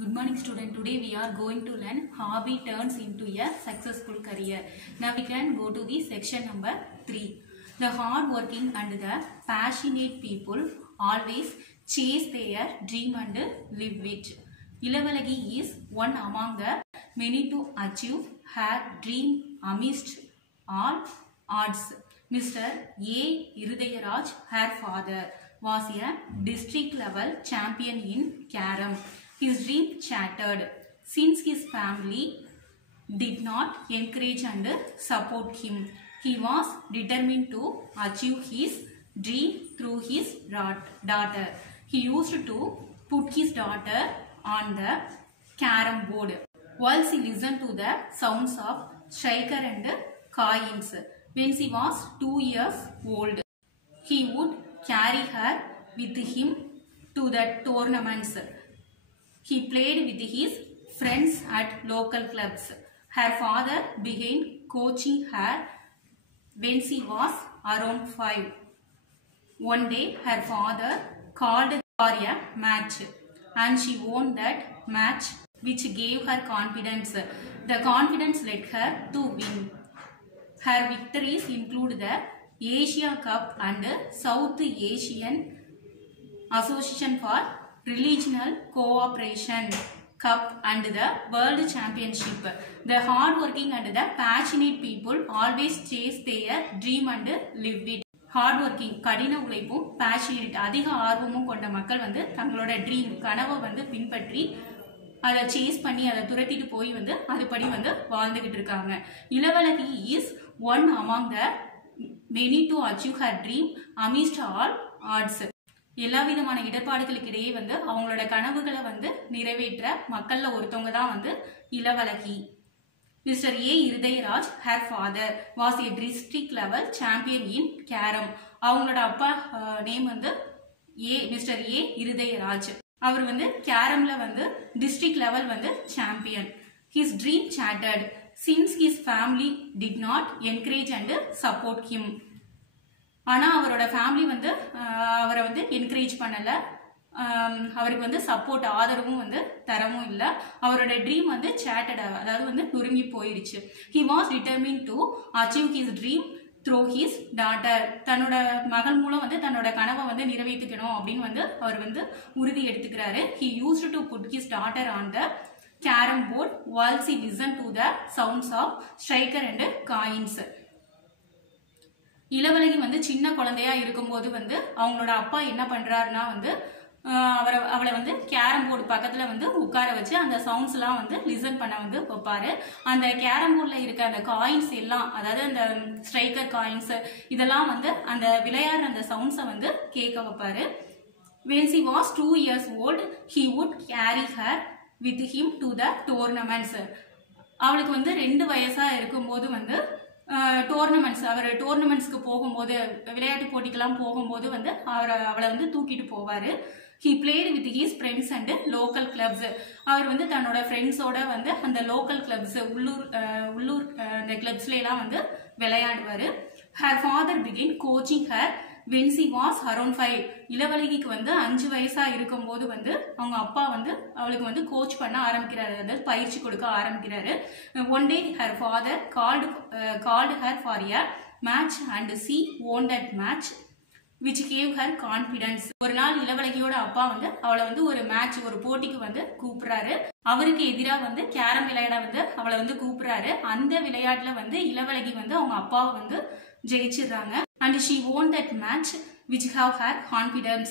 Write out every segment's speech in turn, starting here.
Good morning student. Today we are going to learn hobby turns into a successful career. Now we can go to the section number 3. The hard working and the passionate people always chase their dream and live it. Ilavalagi is one among the many to achieve her dream amidst all odds. Mr. A. Irudayaraj, her father, was a district level champion in Carom. His dream shattered since his family did not encourage and support him. He was determined to achieve his dream through his daughter. He used to put his daughter on the carom board whilst he listened to the sounds of striker and coins. When she was 2 years old, he would carry her with him to the tournaments. He played with his friends at local clubs. Her father began coaching her when she was around 5. One day, her father called for a match and she won that match, which gave her confidence. The confidence led her to win. Her victories include the Asia Cup and South Asian Association for Regional Cooperation Cup and the World Championship. The hardworking and the passionate people always chase their dream and live it. Hardworking, கடின உழைப்பும் passionate, அதிக ஆர்வமும் கொண்ட மக்கள் வந்து தங்களோட dream கனவை வந்து பின்பற்றி அதை சேஸ் பண்ணி அதை துரத்திட்டு போய் வந்து அதுபடி வந்து வாழ்ந்துகிட்டு இருக்காங்க. Ilavazhagi is one among the many to achieve her dream amidst all odds. எல்லா விதமான இடர்பாடுகளுக்கு இடையே வந்து அவங்களோட கனவுகளை வந்து நிறைவேற்ற மக்கள்ல ஒருத்தவங்க தான் வந்து Ilavazhagi. Mr. A. Irudayaraj, her father, was a district level champion in Carom. அவங்களோட அப்பா நேம் வந்து Mr. A. Irudayaraj. அவர் வந்து கேரம்ல வந்து டிஸ்ட்ரிக்ட் லெவல் வந்து champion. His dream shattered since his family did not encourage and support him. ஆனா அவரோட family வந்து அவரை வந்து என்கரேஜ் பண்ணல, அவருக்கு வந்து சப்போர்ட் ஆதரவும் வந்து தரவும் இல்லை. அவரோட ட்ரீம் வந்து சேட்டட், அதாவது வந்து நொறுங்கி போயிடுச்சு. He was determined to achieve his dream through his daughter. தன்னோட மகள் மூலம் வந்து தன்னோட கனவை வந்து நிறைவேற்றிக்கணும் அப்படின்னு வந்து அவர் வந்து உறுதி எடுத்துக்கிறாரு. He used to put his daughter on the carom board whilst he listened to the sounds of striker and coins. Ilavazhagi வந்து சின்ன குழந்தையா இருக்கும்போது வந்து அவங்களோட அப்பா என்ன பண்றாருன்னா வந்து அவளை வந்து கேரம் போர்டு பக்கத்துல வந்து உட்கார வச்சு அந்த சவுண்ட்ஸ் எல்லாம் வந்து லிசன் பண்ண வந்து வைப்பாரு. அந்த கேரம் போர்ட்ல இருக்க அந்த காயின்ஸ் எல்லாம், அதாவது அந்த ஸ்ட்ரைக்கர் காயின்ஸ் இதெல்லாம் வந்து அந்த விளையாடுற அந்த சவுண்ட்ஸை வந்து கேட்க வைப்பாரு. When she was 2 years old, he would carry her with him to the tournaments. அவளுக்கு வந்து 2 வயசா இருக்கும்போது வந்து டோர்னமெண்ட்ஸ், அவர் டோர்னமெண்ட்ஸ்க்கு போகும்போது, விளையாட்டு போட்டிக்கெல்லாம் போகும்போது வந்து அவளை வந்து தூக்கிட்டு போவாரு. He played with his friends and local clubs. அவர் வந்து தன்னோட ஃப்ரெண்ட்ஸோட வந்து அந்த லோக்கல் கிளப்ஸ், உள்ளூர் அந்த கிளப்ஸ்ல எல்லாம் வந்து விளையாடுவாரு. Her father began coaching her when she was around 5. இளவழகிக்கு வந்து 5 வயசா இருக்கும் போது வந்து அவங்க அப்பா வந்து அவளுக்கு வந்து கோச் பண்ண ஆரம்பிக்கிறாரு, அதாவது பயிற்சி கொடுக்க ஆரம்பிக்கிறாரு. One day her father called her for a match and she won that match, which gave her confidence. ஒரு நாள் இளவழகியோட அப்பா வந்து அவளை வந்து ஒரு மேட்ச், ஒரு போட்டிக்கு வந்து கூப்பிடுறாரு. அவருக்கு எதிராக வந்து கேரம் விளையாட வந்து அவளை வந்து கூப்பிடுறாரு. அந்த விளையாட்டுல வந்து இளவழகி வந்து அவங்க அப்பாவை வந்து ஜெயிச்சிடுறாங்க. and she won that match which have her confidence.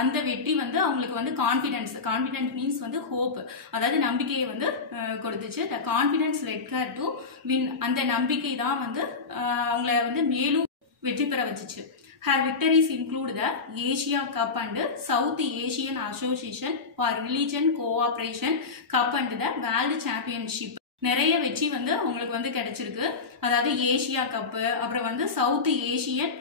அந்த வெற்றி வந்து அவங்களுக்கு வந்து கான்ஃபிடன்ஸ் மீன்ஸ் வந்து ஹோப், அதாவது நம்பிக்கையை வந்து கொடுத்துச்சு. the confidence led her to win. அந்த நம்பிக்கை தான் வந்து அவங்கள வந்து மேலும் வெற்றி பெற வச்சுச்சு. Her victories include the Asia Cup and South Asian Association for Religion Cooperation Cup and the World Championship. நிறைய வெற்றி வந்து அவங்களுக்கு வந்து கிடைச்சிருக்கு. அதாவது ஏசியா கப்பு, அப்புறம் வந்து South Asian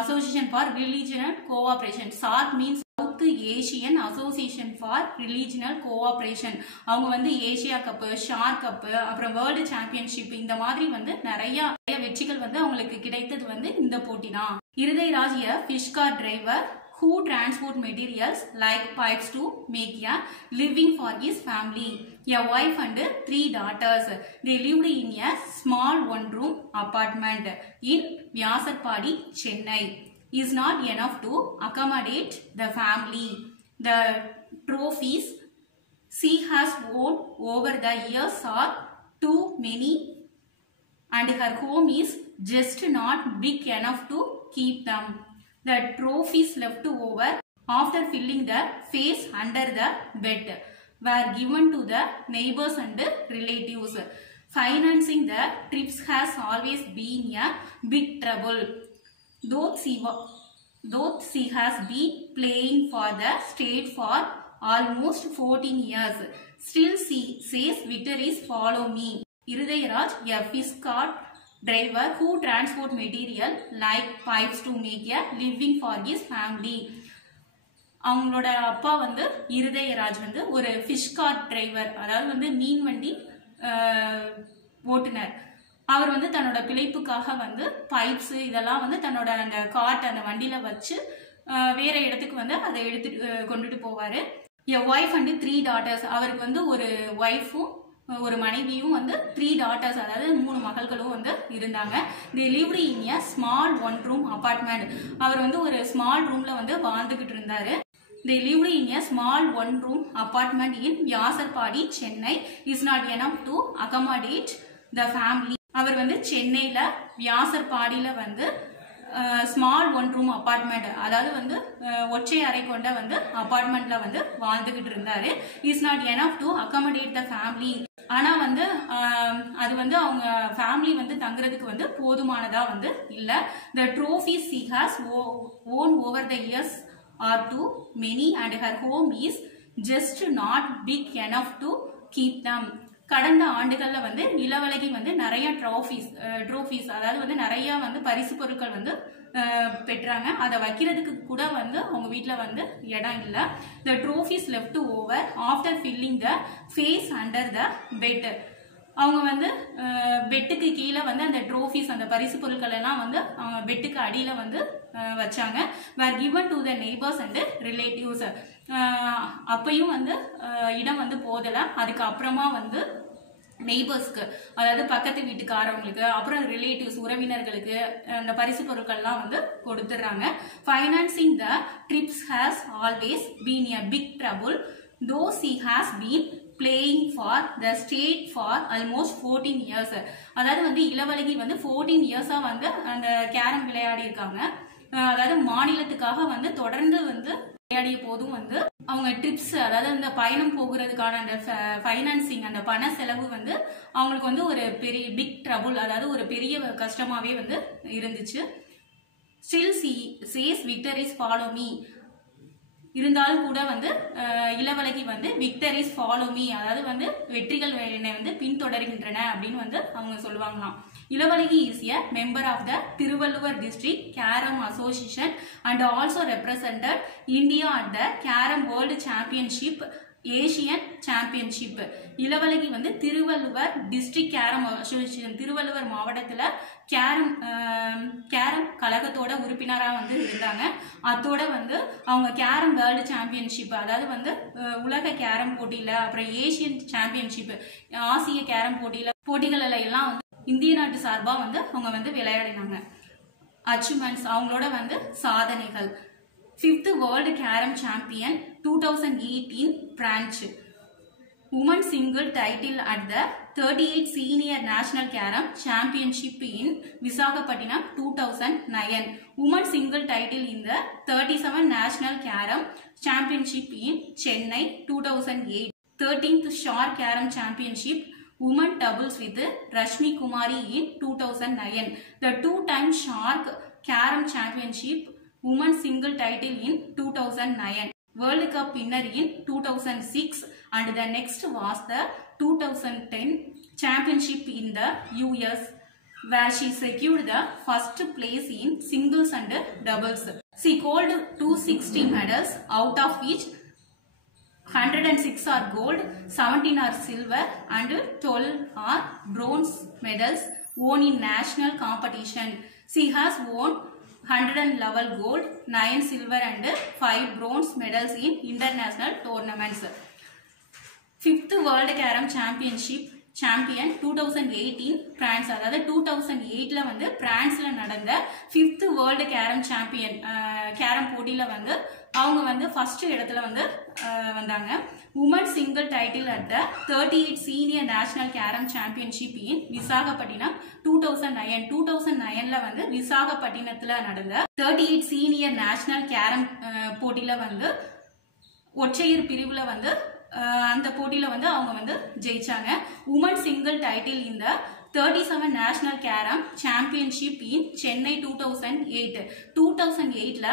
association for regional cooperation. SAARC means South Asian association for regional cooperation. அவங்க வந்து ஏசியா கப்பு, ஷார்க் கப்பு, அப்புறம் வேர்ல்டு சாம்பியன்ஷிப், இந்த மாதிரி வந்து நிறைய வெற்றிகள் வந்து அவங்களுக்கு கிடைத்தது வந்து இந்த போட்டி தான். Irudayaraj, a fish car driver who transport materials like pipes to make a living for his family. A wife and 3 daughters. They lived in a small one-room apartment in Vyasarpadi, Chennai. Is not enough to accommodate the family. The trophies she has won over the years are too many, and her home is just not big enough to keep them. The trophies left over after filling the space under the bed were given to the neighbors and relatives. Financing the trips has always been a big trouble. Though she has been playing for the state for almost 14 years, still she says victories follow me. Irudayaraj, a fish cart driver who transport material like pipes to make a living for his family. அவங்களோட அப்பா வந்து இருதயராஜ் வந்து ஒரு fish card driver, அதாவது வந்து மீன் வண்டி ஓட்டுநர். அவர் வந்து தன்னோட பிழைப்புக்காக வந்து பைப்ஸ் இதெல்லாம் வந்து தன்னோட அந்த கார்ட் அந்த வண்டியில வச்சு வேற இடத்துக்கு வந்து அதை எடுத்துட்டு கொண்டுட்டு போவாரு. எ ஒய்ஃப் அண்ட் 3 daughters. அவருக்கு வந்து ஒரு ஒய்ஃபும் ஒரு மனைவியும் வந்து 3 daughters, அதாவது 3 மகள்களும் வந்து இருந்தாங்க. they lived in a small one room apartment. அவர் வந்து ஒரு ஸ்மால் ரூம்ல வந்து வாழ்ந்துகிட்டு இருந்தாரு. they lived in a small one room apartment in Vyasarpadi, Chennai. is not enough to accommodate the family. அவர் வந்து சென்னையில வியாசர்பாடியில வந்து ஸ்மால் ஒன் ரூம் அபார்ட்மெண்ட், அதாவது வந்து ஒற்றை அறை கொண்ட வந்து அபார்ட்மெண்ட்ல வந்து வாழ்ந்துகிட்டு இருந்தாரு. Is not enough to accommodate the family. ஆனா வந்து அது வந்து அவங்க ஃபேமிலி வந்து தங்குறதுக்கு வந்து போதுமானதா வந்து இல்ல. The trophies she has won over the years are too many and her home is just not big enough to keep them. கடந்த ஆண்டுகள்ல வந்து இளவலகி வந்து நிறைய ட்ரோஃபிஸ் அதாவது வந்து நிறைய வந்து பரிசு பொருட்கள் வந்து பெற்றாங்க. அதை வைக்கிறதுக்கு கூட வந்து அவங்க வீட்டில் வந்து இடம் இல்லை. The trophies left over after filling the space under the bed. அவங்க வந்து பெட்டுக்கு கீழே வந்து அந்த ட்ரோஃபிஸ் அந்த பரிசு பொருட்கள் எல்லாம் வந்து அவங்க பெட்டுக்கு அடியில வந்து வச்சாங்க. Were given to the neighbours and relatives. அப்பையும் வந்து இடம் வந்து போதல. அதுக்கு அப்புறமா வந்து நெய்பர்ஸ்க்கு, அதாவது பக்கத்து வீட்டுக்காரவங்களுக்கு, அப்புறம் ரிலேட்டிவ்ஸ் உறவினர்களுக்கு அந்த பரிசு பொருட்கள்லாம் வந்து கொடுத்துட்றாங்க. Financing the trips has always been a big trouble. Though she has been playing for the state for almost 14 years. அதாவது வந்து இளவலகி வந்து 14 இயர்ஸா வந்து அந்த கேரம் விளையாடி இருக்காங்க. அதாவது மாநிலத்துக்காக வந்து தொடர்ந்து வந்து விளையாடிய போதும் வந்து அவங்க ட்ரிப்ஸ், அதாவது அந்த பயணம் போகிறதுக்கான அந்த ஃபைனான்சிங் அந்த பண செலவு வந்து அவங்களுக்கு வந்து ஒரு பெரிய பிக் ட்ரபுள், அதாவது ஒரு பெரிய கஷ்டமாவே வந்து இருந்துச்சு. Still she chase victories follow me. இருந்தாலும் கூட வந்து இளவலகி வந்து விக்டரிஸ் ஃபாலோ மீ, அதாவது வந்து வெற்றிகள் என்னை வந்து பின்தொடர்கின்றன அப்படின்னு வந்து அவங்க சொல்லுவாங்களாம். Ilavalagi is a member of the Thiruvalluvar district carrom association and also represented India at the carrom world championship, Asian championship. Ilavalagi வந்து Thiruvalluvar district carrom association, Thiruvalluvar மாவட்டத்தில் கேரம் கழகத்தோட உறுப்பினராக வந்து இருந்தாங்க. அதோட வந்து அவங்க கேரம் வேர்ல்டு சாம்பியன்ஷிப், அதாவது வந்து உலக கேரம் போட்டியில, அப்புறம் ஏசியன் சாம்பியன்ஷிப் ஆசிய கேரம் போட்டிகள் எல்லாம் வந்து இந்திய நாட்டு சார்பா வந்து அவங்க வந்து விளையாடினாங்க. அச்சீவ்மெண்ட்ஸ், அவங்களோட வந்து சாதனைகள். 5th world carrom champion 2018 branch. Women single title at the 38th Senior National Carom Championship in Visakhapatnam 2009. Women single title in the 37th National Carom Championship in Chennai 2008. 13th Shore Carom Championship Women doubles with Rashmi Kumari in 2009. The two-time Shark Carom Championship Women single title in 2009. World Cup winner in 2006 and the next was the 2010 championship in the US where she secured the first place in singles and doubles. She scored 260 medals, out of which 106 are gold, 17 are silver and 12 are bronze medals won in national competition. She has won 111 gold, 9 silver and 5 bronze medals in international tournaments. 5th World Carom Championship champion 2018 France. அதாவது 2008ல வந்து பிரான்ஸ்ல நடந்த 5th World Carom Champion carrom போட்டியில வந்து அவங்க வந்து first இடத்துல வந்து வந்தாங்க. Women single title at the 38 Senior National Carom Championship in Visakhapatnam 2009ல வந்து விசாகப்பட்டினத்துல நடந்த 38 Senior National Carom போட்டியில வந்து ஒற்றையர் பிரிவுல வந்து அந்த போட்டியில வந்து அவங்க வந்து ஜெயிச்சாங்க. Women single title in the 37 National Carom Championship in Chennai 2008ல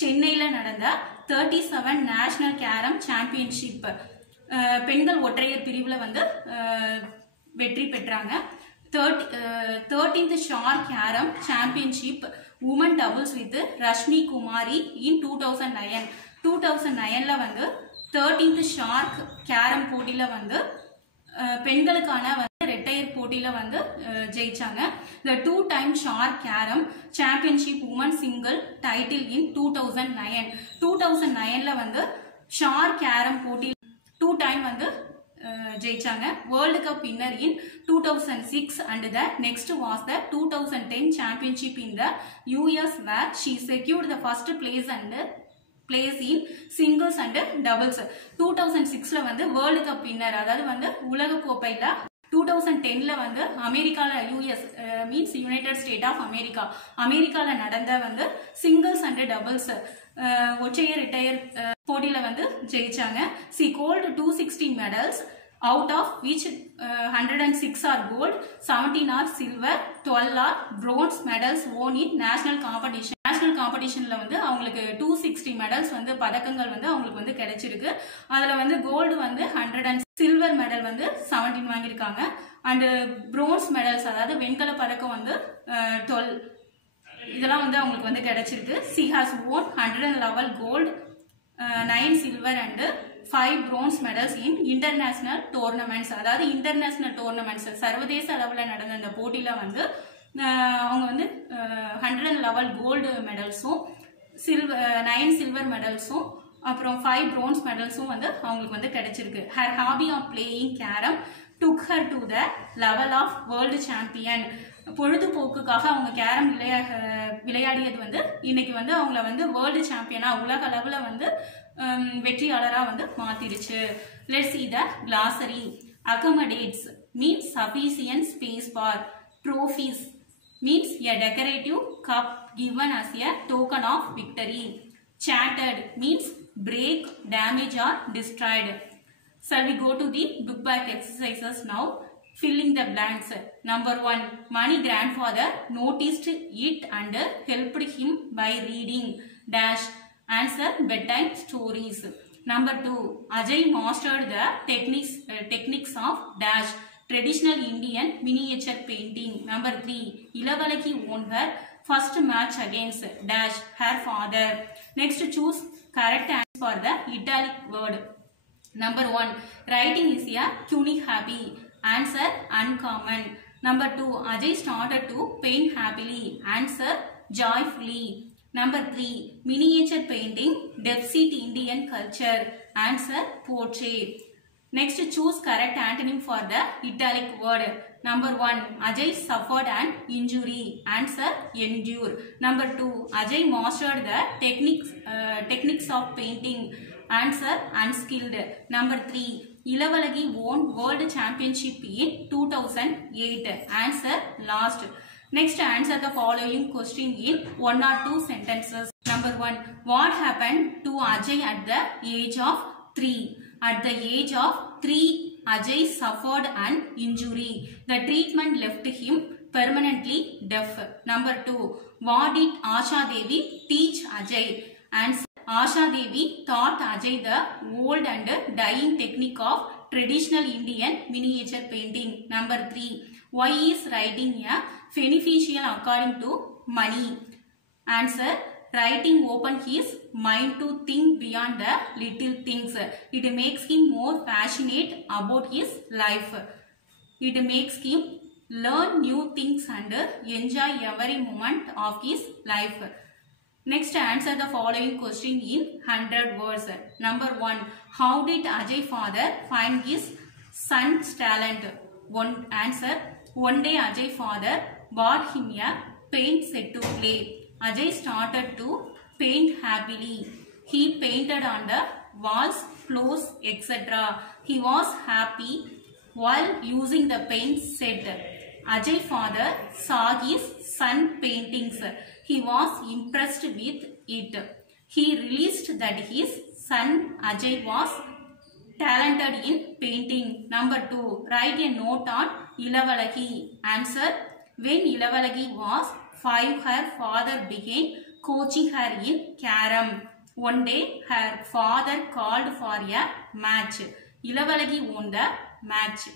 சென்னையில நடந்த 37 National Carom Championship பெண்கள் ஒற்றையர் பிரிவுல வந்து வெற்றி பெற்றாங்க. 13th Shar Carom Championship Women Doubles with Rashmi Kumari in 2009ல வந்து 13th ஷார்க் கேரம் போட்டியில வந்து பெண்களுக்கான வந்து ரெட்டையர் போட்டியில வந்து ஜெயிச்சாங்க. The 2-time SAARC carrom championship women single title in 2009ல வந்து ஷார்க் கேரம் போட்டியில் 2 டைம் வந்து ஜெயிச்சாங்க. World cup winner in 2006 and the next was the 2010 championship in the US where she secured the first place in singles and doubles. 2006ல வந்து world cup winner, அதாவது வந்து உலக கோப்பையில 2010ல வந்து அமெரிக்கால US means United State of அமெரிக்கால நடந்த வந்து சிங்கிள்ஸ் அண்ட் டபுள்ஸ் ஒற்றையர் ரிட்டையர் போட்டியில வந்து ஜெயிச்சாங்க. she scored 260 medals out of which 106 are gold, 17 are silver, 12 are bronze medals won in national காம்படிஷன்ல வந்து அவங்களுக்கு 260 மெடல்ஸ் வந்து பதக்கங்கள் வந்து அவங்களுக்கு வந்து கிடைச்சிருக்கு. அதுல வந்து கோல்டு வந்து 100 and சில்வர் மெடல் வந்து 17 வாங்கியிருக்காங்க. அண்ட் பிரோன்ஸ் மெடல்ஸ் அதாவது வெண்கல பதக்கம் வந்து 12 இதெல்லாம் வந்து அவங்களுக்கு வந்து கிடைச்சிருக்கு. she has won 111 gold, 9 silver and 5 bronze medals in international tournaments. அதாவது இன்டர்நேஷனல் டோர்னமெண்ட்ஸ் சர்வதேச அளவில் நடந்த இந்த போட்டியில வந்து அவங்க வந்து 111 கோல்டு மெடல்ஸும் 9 சில்வர் மெடல்ஸும் அப்புறம் 5 bronze மெடல்ஸும் வந்து அவங்களுக்கு வந்து கிடைச்சிருக்கு. her hobby of playing carom took her to the level of world champion. பொழுதுபோக்குக்காக அவங்க கேரம் விளையாடியது வந்து இன்னைக்கு வந்து அவங்கள வந்து வேர்ல்டு சாம்பியனா உலக அளவுல வந்து வெற்றியாளரா வந்து மாத்திருச்சு. let's see the glossary. accommodates means sufficient space for. trophies means a decorative cup given as a token of victory. Shattered means break, damage or destroyed. Shall we go to the book back exercises now? Filling the blanks. Number 1. Mani grandfather noticed it and helped him by reading dash. Answer bedtime stories. Number 2. Ajay mastered the techniques of dash. Traditional Indian miniature painting. Number 3. Ilavalaki won her first match against dash her father. Next, choose correct answer for the italic word. Number 1. Writing is a unique hobby. Answer uncommon. Number 2. Ajay started to paint happily. Answer joyfully. Number 3. Miniature painting deficit Indian culture. Answer portrait. Next, choose correct antonym for the italic word. Number 1. Ajay suffered an injury. Answer endure. Number 2. Ajay mastered the techniques of painting. Answer unskilled. Number 3. Ilavalagi won world championship in 2008. Answer lost. Next, answer the following question in 1 or 2 sentences. Number 1. What happened to Ajay at the age of 3? At the age of 3, Ajay suffered an injury. The treatment left him permanently deaf. Number 2. What did Asha Devi teach Ajay? Answer. Asha Devi taught Ajay the old and dying technique of traditional Indian miniature painting. Number 3. Why is writing a beneficial according to Mani? Answer. Writing opens his mind to think beyond the little things. It makes him more passionate about his life. It makes him learn new things and enjoy every moment of his life. Next, answer the following question in 100 words. Number 1. How did Ajay father find his son's talent? One answer. One day Ajay father bought him a paint set to play. Ajay started to paint happily. He painted on the walls, floors, etc. He was happy while using the paint set. Ajay father saw his son paintings. He was impressed with it. He realized that his son Ajay was talented in painting. Number 2. Write a note on Ilavalagi. Answer. When Ilavalagi was 5, her father began coaching her in carom. One day, her father called for a match. Ilavalagi won the match.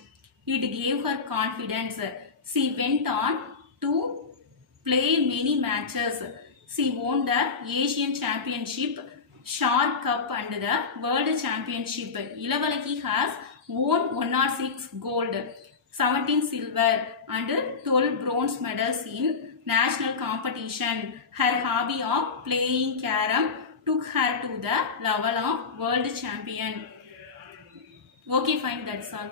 It gave her confidence. She went on to play many matches. She won the Asian Championship, Shark Cup and the World Championship. Ilavalagi has won 106 gold, 17 silver and 12 bronze medals in national competition. Her hobby of playing carom took her to the level of world champion. Okay, fine, that's all.